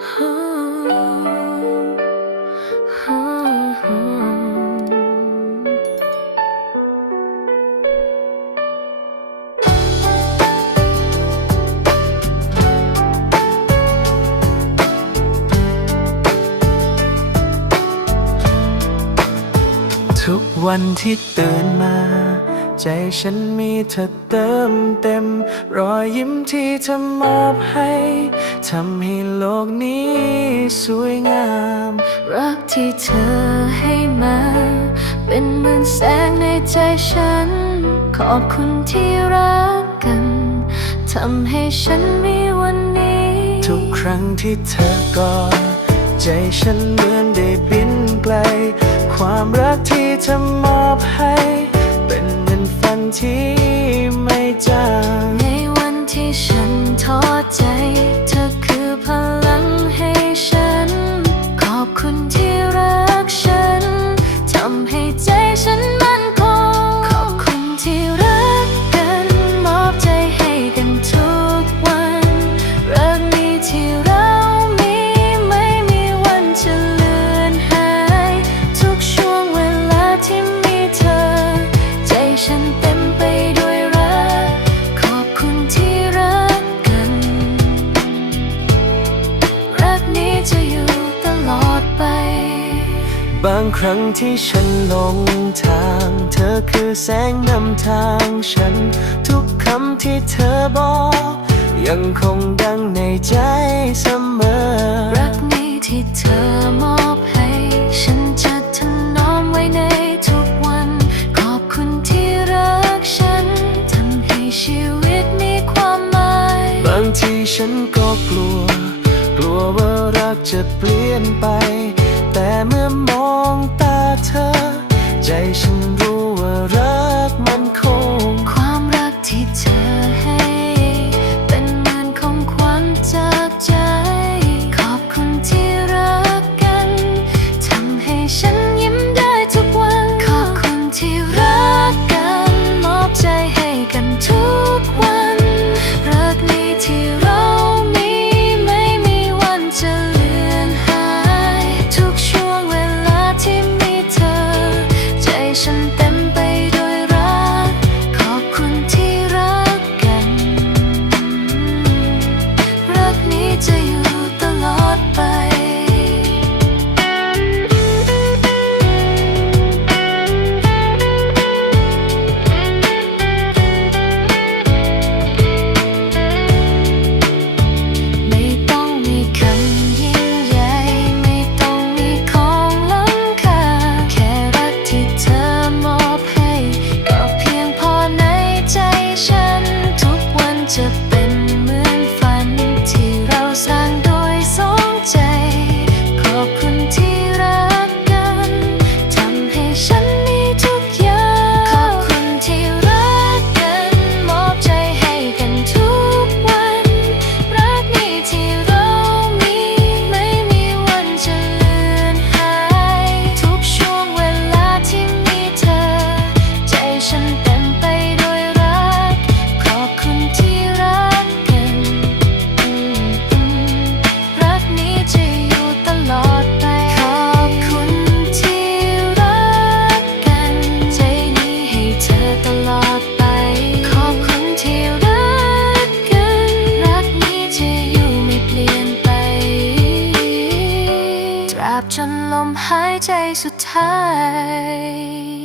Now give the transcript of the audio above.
ทุกวันที่ตื่นมา ใจฉันมีเธอเติมเต็ม รอยยิ้มที่เธอมอบให้ ทำให้โลกนี้สวยงาม รักที่เธอให้มา เป็นเหมือนแสงในใจฉัน ขอบคุณที่รักกันทำให้ฉันมีวันนี้ ทุกครั้งที่เธอกอดใจฉันเหมือนได้บินไกล ความรักที่เธอมอบให้ บางครั้งที่ฉันหลงทาง เธอคือแสงนำทางฉัน ทุกคำที่เธอบอก ยังคงดังในใจเสมอ รักนี้ที่เธอมอบให้ ฉันจะถนอมไว้ในทุกวัน ขอบคุณที่รักฉันทำให้ชีวิตมีความหมาย บางทีฉันก็กลัว กลัวว่ารักจะเปลี่ยนไป ใจฉันรู้ว่ารักมันคง ความรักที่เธอให้ เป็นเหมือนของขวัญจากใจ ขอบคุณที่รักกันทำให้ฉัน ลมหายใจสุดท้าย